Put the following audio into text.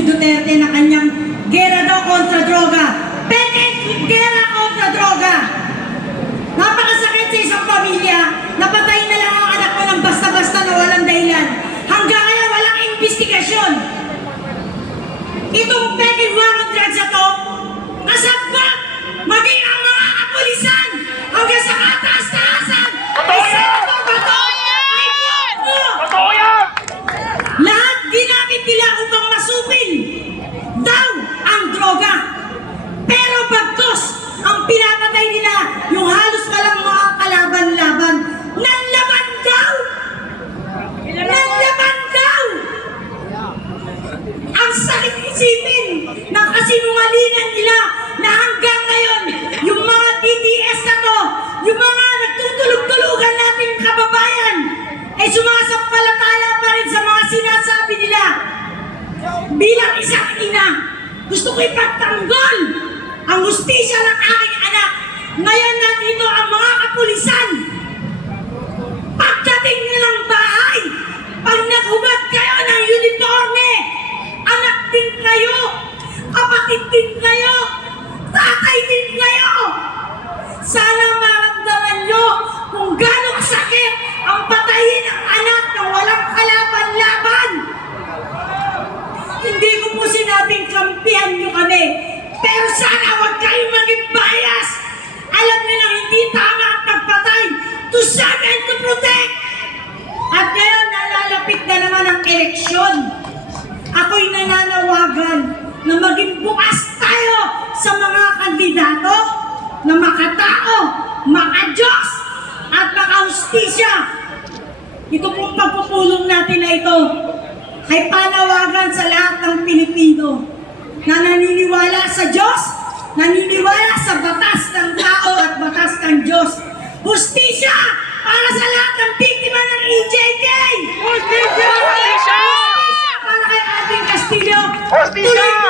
si Duterte na kanyang gera daw kontra droga. Peke, gera kontra droga. Napakasakit sa isang pamilya. Napatay na lang ang anak mo ng basta-basta na walang dahilan. Hanggang ngayon, walang investigasyon. Itong peke war on drugs na to, kasabot maging ang mga kapulisan hanggang sa kataas-taasan. Lahat ginamit nila upang masupil daw ang droga. Pero bagtos, ang pinapatay nila yung halos walang mga kalaban-laban. Nanlaban daw! Nanlaban daw! Ang sakit isipin ng kasinungalingan nila na hanggang ngayon, yung mga DDS na to, yung mga nagtutulog-tulugan natin kababayan, ay sumasampalataya pa rin sa mga sinasabi nila. Bilang isang ina, gusto ko ipagtanggol ang hustisya ng aking anak. Ngayon nandito ang mga kapulisan. Pagdating nyo ng bahay, pag naghubad kayo ng uniforme, anak din kayo, kapatid din kayo, tatay din kayo. Sana maramdaman nyo kung gano'ng sakit ang patayin ng anak na walang kalaban-laban. Hindi ko po sinabing kampihan nyo kami, pero sana huwag kayong maging bias. Alam nyo lang hindi tama ang pagpatay to serve and to protect. At ngayon nalalapit na naman ang eleksyon. Ako'y nananawagan na maging bukas tayo sa mga kandidato na makatao, makadiyos, at makahustisya. Ito pong pagpupulong natin na ito ay panawagan sa lahat ng Pilipino na naniniwala sa Diyos, naniniwala sa batas ng tao at batas ng Diyos. Hustisya para sa lahat ng biktima ng EJK! Hustisya! Hustisya para kay Ating Castillo! Hustisya! Tuloy